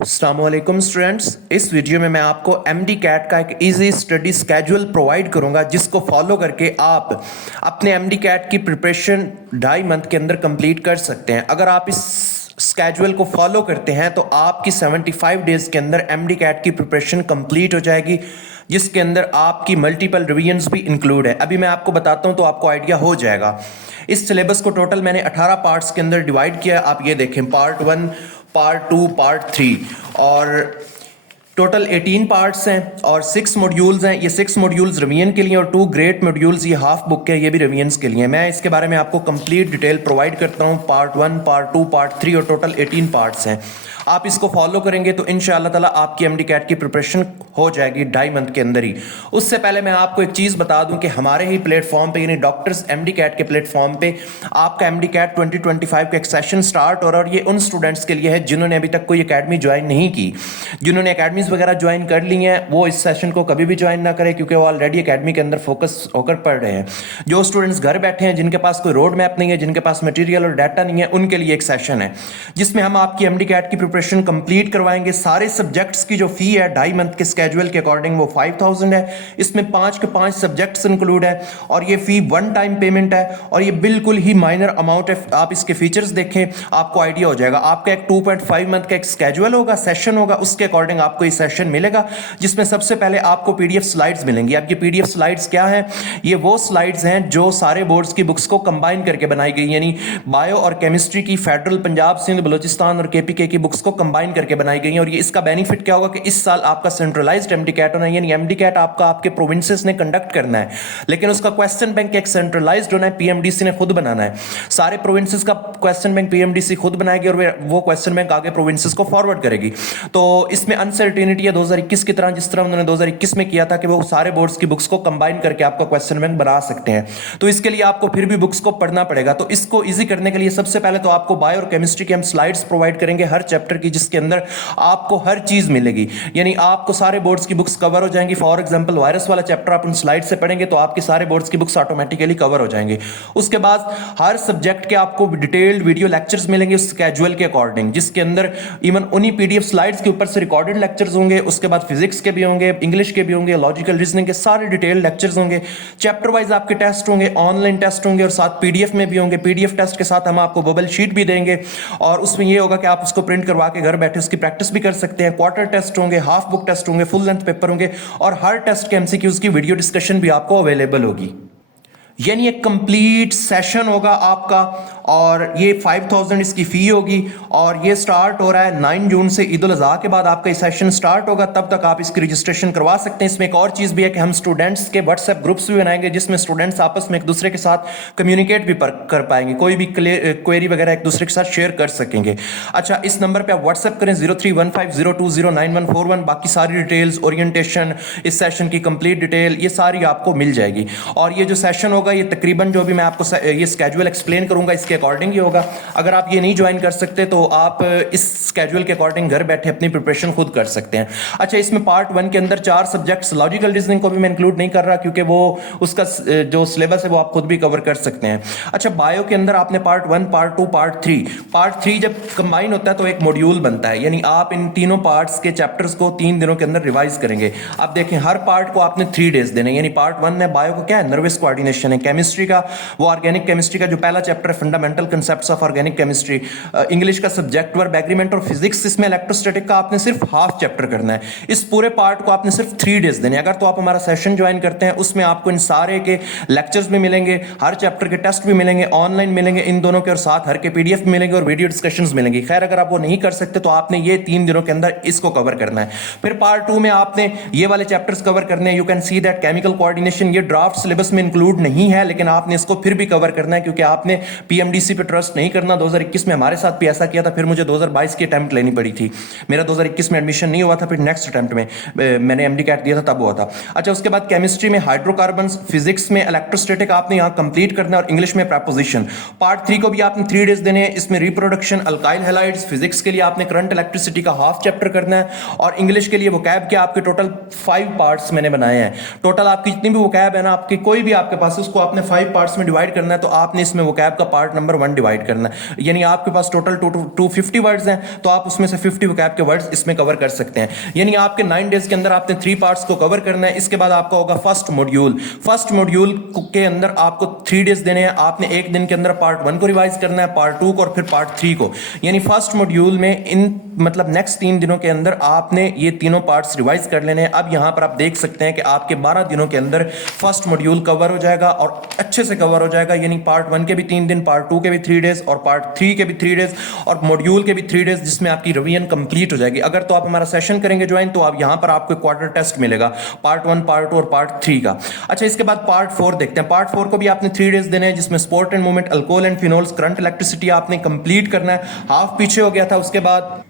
अस्सलामुअलैकुम स्टूडेंट्स, इस वीडियो में मैं आपको एमडी कैट का एक इजी स्टडी स्केड्यूल प्रोवाइड करूंगा जिसको फॉलो करके आप अपने एमडी कैट की प्रिपरेशन 2.5 मंथ के अंदर कंप्लीट कर सकते हैं। अगर आप इस स्केड्यूल को फॉलो करते हैं तो आपकी 75 डेज के अंदर एमडी कैट की प्रिपरेशन कंप्लीट हो जाएगी, जिसके अंदर आपकी मल्टीपल रिवीजन्स भी इंक्लूड है। अभी मैं आपको बताता हूं तो आपको आइडिया हो जाएगा। इस सिलेबस को टोटल मैंने 18 पार्ट्स के अंदर डिवाइड किया है। आप ये देखें, पार्ट 1, पार्ट 2, पार्ट 3 और टोटल 18 पार्ट्स हैं और 6 मॉड्यूल्स हैं। ये 6 मॉड्यूल्स रिवीजन के लिए और 2 ग्रेट मॉड्यूल्स ये हाफ बुक के, ये भी रिवीजन्स के लिए। मैं इसके बारे में आपको कंप्लीट डिटेल प्रोवाइड करता हूँ। पार्ट 1, पार्ट 2, पार्ट 3 और टोटल 18 पार्ट्स हैं। आप इसको फॉलो करेंगे तो इंशाअल्लाह ताला आपकी एमडी कैट की प्रिपरेशन हो जाएगी 2.5 मंथ के अंदर ही। उससे पहले मैं आपको एक चीज़ बता दूं कि हमारे ही प्लेटफॉर्म पे यानी डॉक्टर्स एमडी कैट के प्लेटफॉर्म पे आपका एमडी कैट 2025 का एक सेशन स्टार्ट हो रहा है और ये उन स्टूडेंट्स के लिए है जिन्होंने अभी तक कोई अकेडमी ज्वाइन नहीं की। जिन्होंने अकेडमीज वगैरह ज्वाइन कर ली हैं वो इस सेशन को कभी भी ज्वाइन ना करें, क्योंकि वो ऑलरेडी अकेडमी के अंदर फोकस होकर पढ़ रहे हैं। जो स्टूडेंट्स घर बैठे हैं, जिनके पास कोई रोड मैप नहीं है, जिनके पास मटीरियल और डाटा नहीं है, उनके लिए एक सेशन है जिसमें हम आपकी एमडी कैट की प्रिपरेशन कंप्लीट करवाएंगे। सारे सब्जेक्ट्स की जो फी है 2.5 मंथ के स्केड्यूल के अकॉर्डिंग वो 5000 है। इसमें 5 के 5 सब्जेक्ट्स इंक्लूड है और ये फी 1 टाइम पेमेंट है और ये बिल्कुल ही माइनर अमाउंट है। आप इसके फीचर्स देखें, आपको आइडिया हो जाएगा। आपका एक 2.5 मंथ का एक स्केड्यूल होगा, सेशन होगा, उसके अकॉर्डिंग आपको ये सेशन मिलेगा जिसमें सबसे पहले आपको पीडीएफ स्लाइड्स मिलेंगी। अब ये पीडीएफ स्लाइड्स क्या है? ये वो स्लाइड्स हैं जो सारे बोर्ड्स की बुक्स को कंबाइन करके बनाई गई, यानी बायो और केमिस्ट्री की फेडरल, पंजाब, सिंध, बलूचिस्तान और केपीके की बुक्स को कंबाइन करके बनाई गई हैं। और ये इसका बेनिफिट क्या होगा कि इस साल आपका सेंट्रलाइज्ड एमडी कैट होना है, यानी एमडी कैट आपका आपके प्रोविंसेस ने कंडक्ट करना है, लेकिन उसका क्वेश्चन बैंक एक सेंट्रलाइज्ड होना है, पीएमडीसी ने खुद बनाना है। सारे प्रोविंसेस का क्वेश्चन बैंक पीएमडीसी खुद बनाएगी और वो क्वेश्चन बैंक आगे प्रोविंसेस को फॉरवर्ड करेगी। तो इसमें अनसर्टेनिटी है 2021 की तरह, जिस तरह उन्होंने 2021 में किया था कि वो सारे बोर्ड्स की बुक्स को कंबाइन करके आपका क्वेश्चन बैंक बना सकते हैं। तो इसके लिए आपको फिर भी बुक्स को पढ़ना पड़ेगा। तो इसको इजी करने के लिए सबसे पहले तो आपको बायो और केमिस्ट्री की हम स्लाइड्स प्रोवाइड करेंगे हर चैप्टर की, जिसके अंदर आपको हर चीज मिलेगी, यानी आपको सारे बोर्ड्स की बुक्स कवर हो जाएंगी। फॉर एग्जांपल वायरस वाला चैप्टर आप उन स्लाइड से पढ़ेंगे तो आपके सारे बोर्ड्स की बुक्स ऑटोमेटिकली कवर हो जाएंगे। उसके बाद हर सब्जेक्ट के आपको डिटेल्ड वीडियो लेक्चर्स मिलेंगे उस स्केड्यूल के अकॉर्डिंग, जिसके अंदर इवन उन्हीं पीडीएफ स्लाइड्स के ऊपर से रिकॉर्डेड लेक्चर्स होंगे। उसके बाद फिजिक्स के भी होंगे, इंग्लिश के भी होंगे, लॉजिकल रीजनिंग के सारे डिटेल्ड लेक्चर्स होंगे। चैप्टर वाइज आपके टेस्ट होंगे, ऑनलाइन टेस्ट होंगे और साथ पीडीएफ में भी होंगे। पीडीएफ टेस्ट के साथ हम आपको बबल शीट भी देंगे और उसमें यह होगा कि आप उसको प्रिंट करवा के घर बैठे उसकी प्रैक्टिस भी कर सकते हैं। क्वार्टर टेस्ट होंगे, हाफ बुक टेस्ट होंगे, फुल लेंथ पेपर होंगे और हर टेस्ट के एमसीक्यूज की वीडियो डिस्कशन भी आपको अवेलेबल होगी। यानी एक कंप्लीट सेशन होगा आपका और ये 5000 इसकी फी होगी और ये स्टार्ट हो रहा है 9 जून से। ईद उल अज़हा के बाद आपका ये सेशन स्टार्ट होगा, तब तक आप इसकी रजिस्ट्रेशन करवा सकते हैं। इसमें एक और चीज़ भी है कि हम स्टूडेंट्स के व्हाट्सएप ग्रुप्स भी बनाएंगे जिसमें स्टूडेंट्स आपस में एक दूसरे के साथ कम्युनिकेट भी कर पाएंगे, कोई भी क्वेरी वगैरह एक दूसरे के साथ शेयर कर सकेंगे। अच्छा, इस नंबर पर आप व्हाट्सएप करें 0315020941। बाकी सारी डिटेल्स, ओरिएंटेशन, इस सेशन की कंप्लीट डिटेल, ये सारी आपको मिल जाएगी। और ये जो सेशन होगा ये तकरीबन जो भी मैं आपको ये स्केड्यूल एक्सप्लेन करूंगा इसके अकॉर्डिंग ही होगा। अगर आप ये नहीं ज्वाइन कर सकते तो आप इस स्केड्यूल के अकॉर्डिंग घर बैठे अपनी प्रिपरेशन खुद कर सकते हैं। अच्छा, इसमें पार्ट 1 के अंदर 4 सब्जेक्ट्स, लॉजिकल रीजनिंग को भी मैं इंक्लूड नहीं कर रहा क्योंकि वो उसका जो सिलेबस है वो आप खुद भी कवर कर सकते हैं। अच्छा, बायो के अंदर आपने पार्ट 1, पार्ट 2, पार्ट 3 जब कंबाइन होता है तो एक मॉड्यूल बनता है, यानी आप इन तीनों पार्ट्स के चैप्टर्स को 3 दिनों के अंदर रिवाइज करेंगे। आप देखें, हर पार्ट को आपने 3 डेज देने, यानी पार्ट 1 है बायो को क्या है, नर्वस कोऑर्डिनेशन है। केमिस्ट्री का वो ऑर्गेनिक केमिस्ट्री का जो पहला चैप्टर है, fundamental concepts of organic chemistry. English का सब्जेक्ट वर्ब एग्रीमेंट और फिजिक्स, इसमें इलेक्ट्रोस्टैटिक का आपने सिर्फ हाफ चैप्टर करना है। इस पूरे पार्ट को आपने सिर्फ 3 डेज देने। अगर तो आप हमारा सेशन ज्वाइन करते हैं उसमें आपको इन सारे के लेक्चर्स भी मिलेंगे, हर चैप्टर के टेस्ट भी मिलेंगे, ऑनलाइन मिलेंगे इन दोनों के, और साथ हर के पीडीएफ भी मिलेंगे और वीडियो डिस्कशंस मिलेंगी। खैर, अगर आप वो नहीं कर सकते तो आपने ये 3 दिनों के अंदर इसको कवर करना है। फिर पार्ट 2 में आपने ये वाले चैप्टर्स कवर करने हैं। You can see that chemical coordination ये ड्राफ्ट सिलेबस में इंक्लूड नहीं है, लेकिन आपने इसको फिर भी कवर करना है क्योंकि आपने पीएमडीसी पे ट्रस्ट नहीं करना। 2021 में हमारे साथ भी ऐसा किया था, फिर मुझे 2022 की अटेम्प्ट लेनी पड़ी थी। मेरा 2021 में एडमिशन नहीं हुआ था, फिर नेक्स्ट अटेम्प्ट में मैंने एमडी कैट दिया था, तब हुआ था। अच्छा, उसके बाद केमिस्ट्री में हाइड्रोकार्बन्स, फिजिक्स में इलेक्ट्रोस्टैटिक आपने यहाँ कंप्लीट करना है और इंग्लिश में प्रेपोजिशन। पार्ट 3 को भी आपने 3 डेज देने हैं। इसमें रिप्रोडक्शन, अल्काइल हैलाइड्स, फिजिक्स के लिए आपने करंट इलेक्ट्रिसिटी का हाफ चैप्टर करना है और इंग्लिश के लिए वोकैब के आपके टोटल 5 पार्ट्स मैंने बनाए हैं। टोटल आपकी जितनी भी वोकैब है ना, आपकी कोई भी आपके पास उसको आपने 5 पार्ट्स में डिवाइड करना है, तो आपने इसमें वोकैब का पार्ट नंबर 1 डिवाइड करना है। यानी आपके पास टोटल 250 वर्ड्स हैं, तो आप उसमें से 50 वोकैब के वर्ड्स इसमें कवर कर सकते हैं। यानी आपके 9 डेज के अंदर आपने 3 पार्ट्स को कवर करना है। इसके बाद आपका होगा फर्स्ट मॉड्यूल। फर्स्ट मॉड्यूल के अंदर आपको 3 डेज देने हैं। आपने एक दिन के अंदर पार्ट 1 को रिवाइज करना है, पार्ट 2 को और फिर पार्ट 3 को। यानी फर्स्ट मॉड्यूल में इन मतलब नेक्स्ट 3 दिनों के अंदर आपने ये तीनों पार्ट्स रिवाइज कर लेने हैं। अब यहां पर आप देख सकते हैं कि आपके 12 दिनों के अंदर फर्स्ट मॉड्यूल कवर हो जाएगा और अच्छे से कवर हो जाएगा। यानी पार्ट 1 के भी 3 दिन, पार्ट 2 के भी 3 डेज और पार्ट 3 के भी 3 डेज और मॉड्यूल के भी 3 डेज, जिसमें आपकी रिवीजन कंप्लीट हो जाएगी। अगर तो आप हमारा सेशन करेंगे ज्वाइन, तो आप यहां पर आपको क्वार्टर टेस्ट मिलेगा, पार्ट 1, पार्ट 2 और पार्ट 3 का। अच्छा, इसके बाद पार्ट 4 देखते हैं। पार्ट 4 को भी आपने 3 डेज देने हैं, जिसमें sport and movement, alcohol and phenols, current electricity आपने कंप्लीट करना है। हाफ पीछे हो गया था। उसके बाद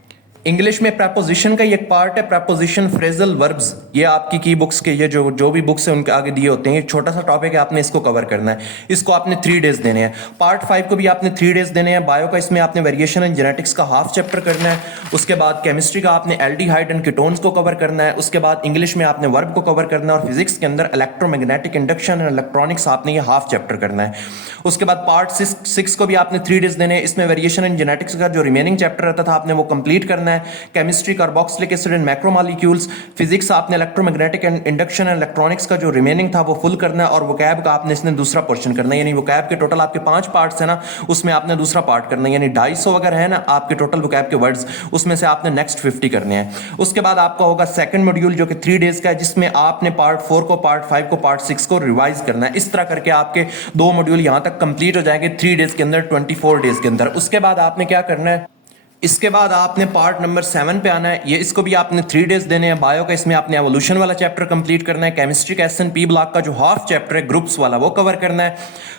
इंग्लिश में प्रपोजिशन का एक पार्ट है, प्रपोजिशन, फ्रेजल वर्ब्स। ये आपकी की बुक्स के ये जो भी बुक्स है उनके आगे दिए होते हैं। ये छोटा सा टॉपिक है, आपने इसको कवर करना है। इसको आपने 3 डेज देने हैं। पार्ट 5 को भी आपने 3 डेज देने हैं। बायो का इसमें आपने वेरिएशन एंड जेनेटिक्स का हाफ चैप्टर करना है। उसके बाद केमिस्ट्री का आपने एल्डिहाइड एंड कीटोन्स को कवर करना है। उसके बाद इंग्लिश में आपने वर्ब को कवर करना है और फिजिक्स के अंदर इलेक्ट्रोमैग्नेटिक इंडक्शन एंड इलेक्ट्रॉनिक्स आपने ये हाफ चैप्टर करना है। उसके बाद पार्ट 6 को भी आपने 3 डेज देने हैं। इसमें वेरिएशन एंड जेनेटिक्स का जो रिमेनिंग चैप्टर रहता था आपने वो कंप्लीट करना है। Chemistry carboxylic acid and macromolecules, physics आपने electromagnetic and induction and electronics का जो रिमेनिंग था वो फुल करना है। और वोकैब का आपने इसने दूसरा पोर्शन करना है। यानी वोकैब के टोटल आपके 5 पार्ट्स है ना, उसमें आपने दूसरा पार्ट करना है। यानी 250 अगर है ना आपके टोटल वोकैब के वर्ड्स, उसमें से आपने नेक्स्ट 50 करने हैं। उसके बाद आपका होगा सेकंड मॉड्यूल जो कि 3 डेज का है, जिसमें आपने पार्ट 4 को, पार्ट 5 को, पार्ट 6 को रिवाइज करना है। इस तरह करके आपके 2 मॉड्यूल यहां तक कंप्लीट हो जाएंगे 3 डेज के अंदर, 24 डेज के अंदर। उसके बाद आपने क्या करना है, इसके बाद आपने पार्ट नंबर 7 पे आना है। ये इसको भी आपने 3 डेज देने हैं। बायो का इसमें आपने एवोल्यूशन वाला चैप्टर कंप्लीट करना है। केमिस्ट्री का एस&पी ब्लॉक का जो हाफ चैप्टर है ग्रुप्स वाला वो कवर करना है।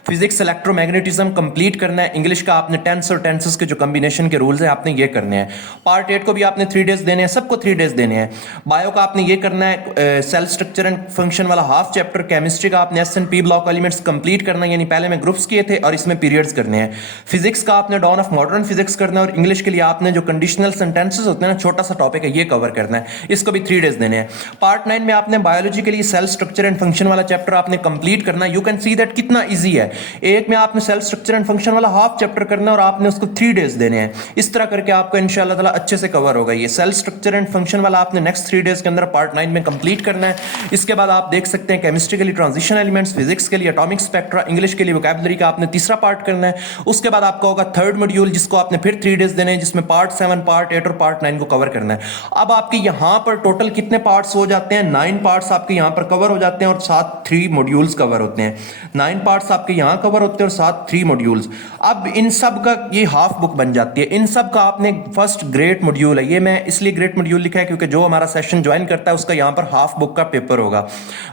फिजिक्स इलेक्ट्रोमैग्नेटिज्म कंप्लीट करना है। इंग्लिश का आपने टेंस और टेंसेस के जो कॉम्बिनेशन के रूल्स हैं आपने ये करने हैं। पार्ट 8 को भी आपने 3 डेज देने हैं। सबको 3 डेज देने हैं। बायो का आपने ये करना है, सेल स्ट्रक्चर एंड फंक्शन वाला हाफ चैप्टर। केमिस्ट्री का आपने एस&पी ब्लॉक एलिमेंट्स कंप्लीट करना है, यानी पहले में ग्रुप्स किए थे और इसमें पीरियड्स करने हैं। फिजिक्स का आपने डॉन ऑफ मॉडर्न फिजिक्स करना है और इंग्लिश के लिए आपने जो कंडीशनल सेंटेंसेस होते हैं ना, छोटा सा टॉपिक है, ये कवर करना है। इसको भी 3 डेज देने हैं। पार्ट 9 में आपने बायोलॉजी के लिए सेल स्ट्रक्चर एंड फंक्शन वाला चैप्टर आपने कंप्लीट करना है। यू कैन सी दैट कितना इजी है। एक में आपने सेल स्ट्रक्चर एंड फंक्शन वाला हाफ चैप्टर करना है और आपने उसको 3 डेज देने हैं। इस तरह करके आपको इंशाल्लाह ताला अच्छे से कवर होगा। ये सेल स्ट्रक्चर एंड फंक्शन वाला आपने नेक्स्ट 3 डेज के अंदर पार्ट 9 में कंप्लीट करना है। इसके बाद आप देख सकते हैं केमिस्ट्री के लिए ट्रांजिशन एलिमेंट्स, फिजिक्स के लिए एटॉमिक स्पेक्ट्रा, इंग्लिश के लिए वोकैबुलरी का आपने तीसरा पार्ट करना है। उसके बाद आपका होगा थर्ड मॉड्यूल, जिसको आपने फिर 3 डेज देने हैं, जिसमें पार्ट 7, पार्ट 8 और पार्ट 9 को कवर करना है। अब आपके यहां पर टोटल कितने पार्ट्स हो जाते हैं, 9 पार्ट्स आपके यहां पर कवर हो जाते हैं और साथ 3 मॉड्यूल्स कवर होते हैं। 9 पार्ट्स आपके यहां कवर होते हैं और साथ 3 मॉड्यूल्स। अब इन सब का ये हाफ बुक बन जाती है। इन सब का आपने फर्स्ट ग्रेट मॉड्यूल है, ये मैं इसलिए ग्रेट मॉड्यूल लिखा है क्योंकि जो हमारा सेशन ज्वाइन करता है उसका यहां पर हाफ बुक का पेपर होगा,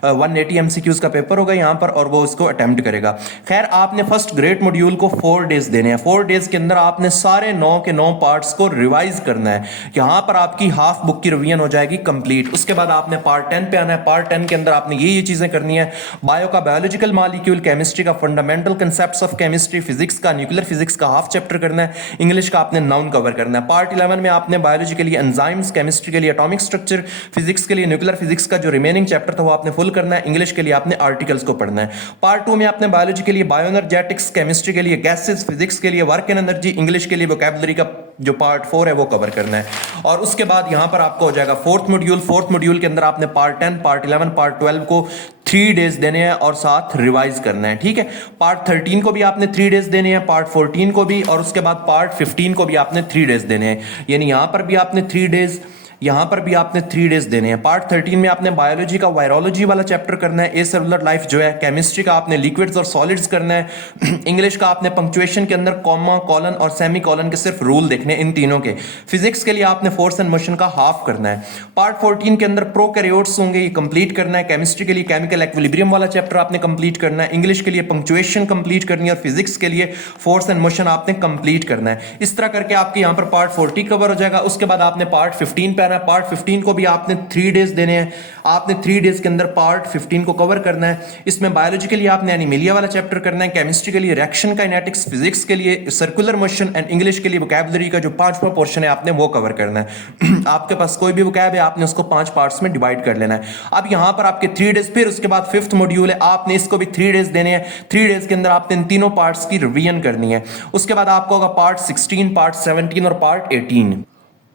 180 MCQs का पेपर होगा यहां पर, और वो इसको अटेम्प्ट करेगा। खैर, आपने फर्स्ट ग्रेट मॉड्यूल को 4 डेज देने हैं। 4 डेज के अंदर आपने सारे 9 के 9 पार्ट्स को रिवाइज करना है। यहां पर आपकी हाफ बुक की रिवीजन हो जाएगी कंप्लीट। उसके बाद आपने पार्ट 10 पे आना है। पार्ट 10 के अंदर आपने ये चीजें करनी है। बायो का बायोलॉजिकल मॉलिक्यूल, केमिस्ट्री का fundamental concepts of chemistry, physics का न्यूक्लियर फिजिक्स का हाफ चैप्टर करना है। इंग्लिश का आपने नाउन कवर करना है। पार्ट 11 में आपने बायोलॉजी के लिए एंजाइम्स, केमिस्ट्री के लिए एटॉमिक स्ट्रक्चर, फिजिक्स के लिए न्यूक्लियर फिजिक्स का जो रिमेनिंग चैप्टर था वो आपने फुल करना है। इंग्लिश के लिए आपने आर्टिकल्स को पढ़ना है। पार्ट 2 में आपने बायोलॉजी के लिए बायोएनर्जेटिक्स, केमिस्ट्री के लिए गैसेस, फिजिक्स के लिए वर्क एंड एनर्जी, इंग्लिश के लिए वोकैबुलरी का जो पार्ट 4 है वो कवर करना है। और उसके बाद यहां पर आपको हो जाएगा फोर्थ मॉड्यूल। फोर्थ मॉड्यूल के अंदर आपने पार्ट 10, पार्ट 11, पार्ट 12 को 3 डेज देने हैं और साथ रिवाइज करना है। ठीक है, पार्ट 13 को भी आपने 3 डेज देने हैं, पार्ट 14 को भी, और उसके बाद पार्ट 15 को भी आपने 3 डेज देने हैं। यानी यहां पर भी आपने 3 डेज, यहां पर भी आपने 3 डेज देने हैं। पार्ट 13 में आपने बायोलॉजी का वायरोलॉजी वाला चैप्टर करना है, ए सेलुलर लाइफ जो है। केमिस्ट्री का आपने लिक्विड्स और सॉलिड्स करना है। इंग्लिश का आपने पंक्चुएशन के अंदर कॉमा, कॉलन और सेमी कॉलन के सिर्फ रूल देखने इन तीनों के। फिजिक्स के लिए आपने फोर्स एंड मोशन का हाफ करना है। पार्ट 14 के अंदर प्रोकैरियोट्स होंगे, ये कंप्लीट करना है। केमिस्ट्री के लिए केमिकल इक्विलिब्रियम वाला चैप्टर आपने कंप्लीट करना है। इंग्लिश के लिए पंक्चुएशन कंप्लीट करनी है और फिजिक्स के लिए फोर्स एंड मोशन आपने कंप्लीट करना है। इस तरह करके आपके यहां पर पार्ट 40 कवर हो जाएगा। उसके बाद आपने पार्ट 15 पे आना है। पार्ट 15 को भी आपने 3 डेज देने हैं, आपने 3 डेज के अंदर पार्ट 15 को कवर करना है। इसमें बायोलॉजी के लिए आपने एनिमिलिया वाला चैप्टर करना है, केमिस्ट्री के लिए रिएक्शन काइनेटिक्स, फिजिक्स के लिए सर्कुलर मोशन एंड इंग्लिश के लिए वोकैबुलरी का जो 5वां पोर्शन है आपने वो कवर करना है। आपके पास कोई भी वोकैब है आपने उसको 5 पार्ट्स में डिवाइड कर लेना है। अब यहां पर आपके 3 डेज, फिर उसके बाद 5th मॉड्यूल है, आपने इसको भी 3 डेज देने हैं। 3 डेज के अंदर आपने इन तीनों पार्ट्स की रिवीजन करनी है। उसके बाद आपको होगा पार्ट 16, पार्ट 17 और पार्ट 18।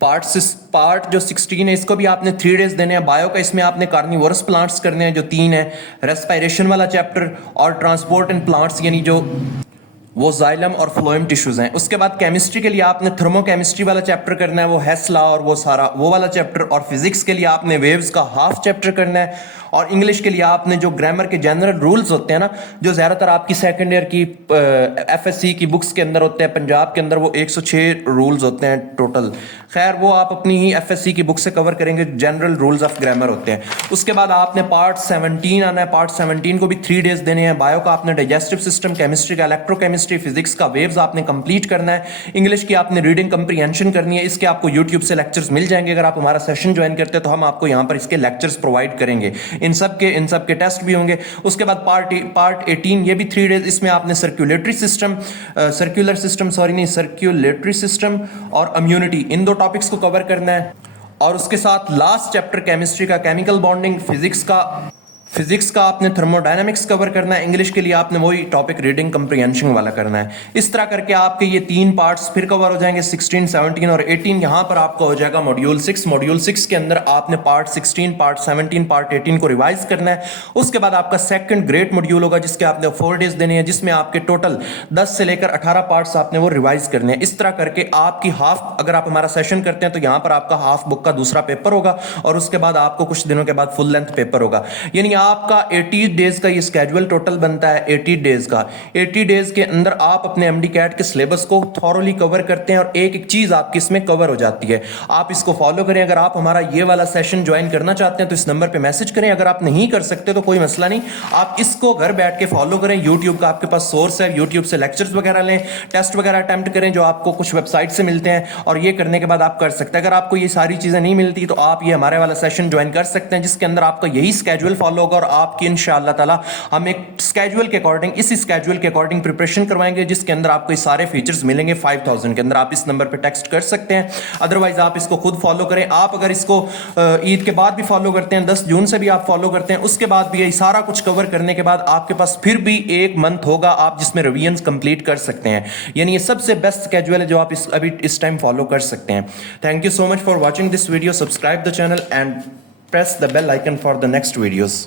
पार्ट जो 16 है इसको भी आपने 3 डेज देने हैं। बायो का इसमें आपने कार्निवोरस प्लांट्स करने हैं जो 3 है, रेस्पिरेशन वाला चैप्टर और ट्रांसपोर्ट एंड प्लांट्स यानी जो वो जाइलम और फ्लोएम टिश्यूज हैं। उसके बाद केमिस्ट्री के लिए आपने थर्मोकेमिस्ट्री वाला चैप्टर करना है, वो हेस लॉ और वो सारा वो वाला चैप्टर, और फिजिक्स के लिए आपने वेव्स का हाफ चैप्टर करना है। और इंग्लिश के लिए आपने जो ग्रामर के जनरल रूल्स होते हैं ना, जो ज़्यादातर आपकी सेकेंड ईयर की एफएससी की बुक्स के अंदर होते हैं, पंजाब के अंदर वो 106 रूल्स होते हैं टोटल। खैर वो आप अपनी ही एफएससी की बुक से कवर करेंगे, जनरल रूल्स ऑफ ग्रामर होते हैं। उसके बाद आपने पार्ट 17 आना है। पार्ट 17 को भी 3 डेज देने हैं। बायो का आपने डाइजेस्टिव सिस्टम, केमिस्ट्री का इलेक्ट्रोकेमिस्ट्री, फिजिक्स का वेव्स आपने कंप्लीट करना है। इंग्लिश की आपने रीडिंग कंप्रीहेंशन करनी है। इसके आपको यूट्यूब से लेक्चर्स मिल जाएंगे। अगर आप हमारा सेशन ज्वाइन करते हैं तो हम आपको यहाँ पर इसके लेक्चर्स प्रोवाइड करेंगे। इन सब के टेस्ट भी होंगे। उसके बाद पार्ट 18 ये भी 3 डेज। इसमें आपने सर्कुलेटरी सिस्टम और इम्यूनिटी, इन 2 टॉपिक्स को कवर करना है। और उसके साथ लास्ट चैप्टर केमिस्ट्री का केमिकल बॉन्डिंग, फिजिक्स का आपने थर्मोडायनामिक्स कवर करना है। इंग्लिश के लिए आपने वही टॉपिक रीडिंग कंप्रीहेंशन वाला करना है। इस तरह करके आपके ये 3 पार्ट्स फिर कवर हो जाएंगे, 16, 17 और 18। यहां पर आपका हो जाएगा मॉड्यूल 6। मॉड्यूल 6 के अंदर आपने पार्ट 16, पार्ट 17, पार्ट 18 को रिवाइज करना है। उसके बाद आपका सेकंड ग्रेट मॉड्यूल होगा जिसके आपने 4 डेज देने हैं, जिसमें आपके टोटल 10 से लेकर 18 पार्ट्स आपने वो रिवाइज करने हैं। इस तरह करके आपकी हाफ, अगर आप हमारा सेशन करते हैं तो यहां पर आपका हाफ बुक का दूसरा पेपर होगा और उसके बाद आपको कुछ दिनों के बाद फुल लेंथ पेपर होगा। यानी आपका 80 डेज का ये स्केड्यूल टोटल बनता है। 80 डेज का, 80 डेज के अंदर आप अपने एमडी कैट के सिलेबस को थॉरोली कवर करते हैं और एक एक चीज आपकी इसमें कवर हो जाती है। आप इसको फॉलो करें। अगर आप हमारा ये वाला सेशन ज्वाइन करना चाहते हैं तो इस नंबर पे मैसेज करें। अगर आप नहीं कर सकते तो कोई मसला नहीं, आप इसको घर बैठ के फॉलो करें। यूट्यूब का आपके पास सोर्स है, यूट्यूब से लेक्चर्स वगैरह लें, टेस्ट वगैरह अटेम्प्ट करें जो आपको कुछ वेबसाइट से मिलते हैं, और ये करने के बाद आप कर सकते हैं। अगर आपको ये सारी चीजें नहीं मिलती तो आप ये हमारे वाला सेशन ज्वाइन कर सकते हैं जिसके अंदर आपका यही स्केड्यूल फॉलो होगा और आपकी इंशाअल्लाह ताला हम एक स्केड्यूल के अकॉर्डिंग, इसी स्केड्यूल के अकॉर्डिंग प्रिपरेशन करवाएंगे जिसके अंदर आपको ये सारे फीचर्स मिलेंगे 5000 के अंदर। आप इस नंबर पे टेक्स्ट कर सकते हैं, अदरवाइज आप इसको खुद फॉलो करें। आप अगर इसको ईद के बाद भी फॉलो करते हैं, 10 जून से भी आप फॉलो करते हैं, उसके बाद भी ये सारा कुछ कवर करने के बाद आपके पास फिर भी 1 मंथ होगा आप जिसमें रिवीजन कंप्लीट कर सकते हैं। यानी ये सबसे बेस्ट स्केड्यूल है जो आप अभी इस टाइम फॉलो कर सकते हैं। Thank you so much for watching this video. Subscribe the channel and press the bell icon for the next videos.